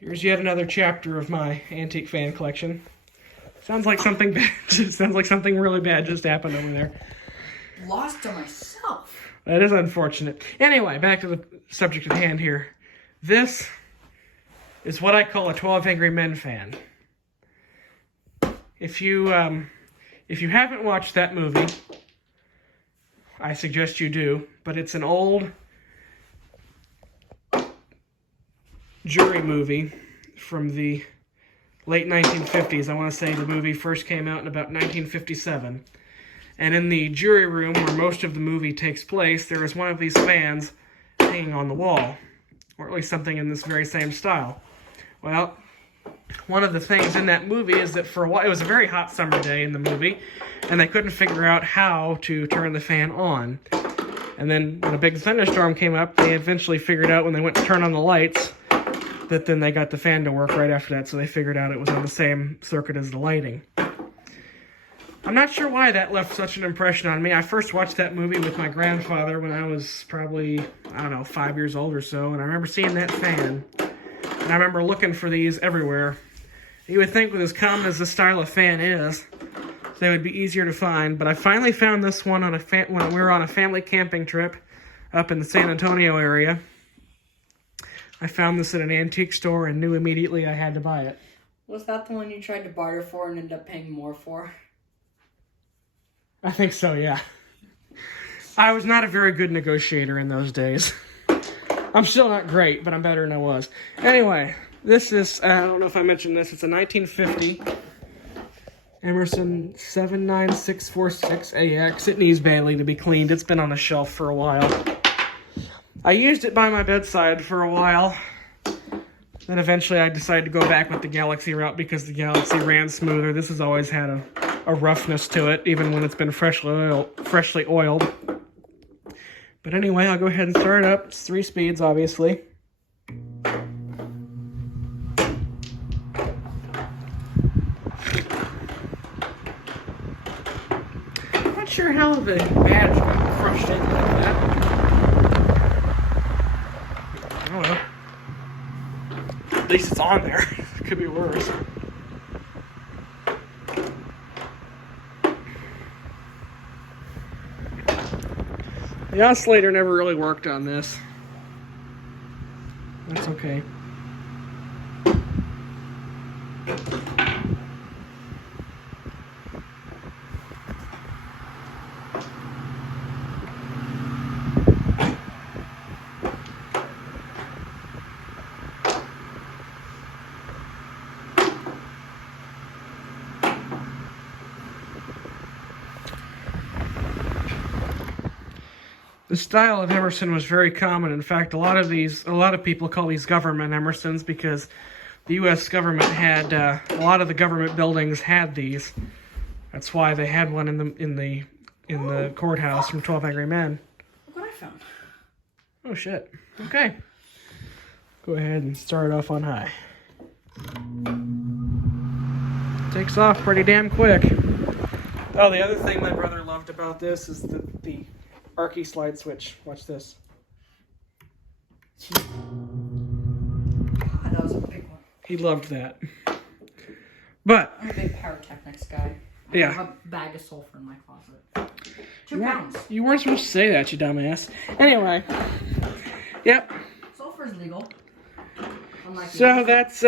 Here's yet another chapter of my antique fan collection. Sounds like something bad. Sounds like something really bad just happened over there. Lost to myself. That is unfortunate. Anyway, back to the subject at hand here. This is what I call a 12 Angry Men fan. If you haven't watched that movie, I suggest you do. But it's an old jury movie from the late 1950s. I want to say the movie first came out in about 1957. And in the jury room where most of the movie takes place, there is one of these fans hanging on the wall. Or at least something in this very same style. Well, one of the things in that movie is that for a while, it was a very hot summer day in the movie, and they couldn't figure out how to turn the fan on. And then when a big thunderstorm came up, they eventually figured out when they went to turn on the lights that then they got the fan to work right after that, so they figured out it was on the same circuit as the lighting. I'm not sure why that left such an impression on me. I first watched that movie with my grandfather when I was probably, 5 years old or so, and I remember seeing that fan, and I remember looking for these everywhere. You would think with as common as this style of fan is, they would be easier to find, but I finally found this one on when we were on a family camping trip up in the San Antonio area. I found this at an antique store and knew immediately I had to buy it. Was that the one you tried to barter for and ended up paying more for? I think so, yeah. I was not a very good negotiator in those days. I'm still not great, but I'm better than I was. Anyway, this is, I don't know if I mentioned this, it's a 1950 Emerson 79646AX. It needs badly to be cleaned. It's been on the shelf for a while. I used it by my bedside for a while. Then eventually I decided to go back with the Galaxy route because the Galaxy ran smoother. This has always had a roughness to it, even when it's been freshly oiled. But anyway, I'll go ahead and start it up. It's 3 speeds, obviously. I'm not sure how the badge got crushed in like that. I don't know. At least it's on there. It could be worse. The oscillator never really worked on this. That's okay. The style of Emerson was very common. In fact, a lot of people call these government Emersons because the U.S. government had a lot of the government buildings had these. That's why they had one in the courthouse from 12 Angry Men. Look what I found. Oh shit. Okay. Go ahead and start it off on high. Takes off pretty damn quick. Oh, the other thing my brother loved about this is the Arky slide switch. Watch this. God, that was a big one. He loved that. But I'm a big pyrotechnics guy. I have a bag of sulfur in my closet. 2 pounds. You weren't supposed to say that, you dumbass. Anyway. Yep. Sulfur's legal. So that's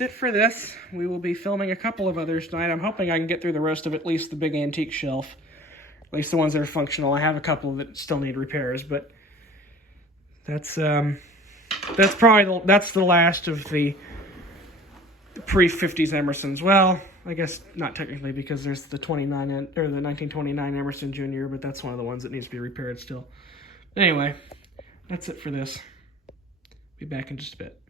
it for this. We will be filming a couple of others tonight. I'm hoping I can get through the rest of at least the big antique shelf. At least the ones that are functional. I have a couple that still need repairs, but that's the last of the pre-50s Emersons. Well, I guess not technically because there's the 1929 Emerson Jr., but that's one of the ones that needs to be repaired still. Anyway, that's it for this. Be back in just a bit.